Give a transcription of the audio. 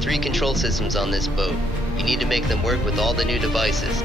3 control systems on this boat. You need to make them work with all the new devices.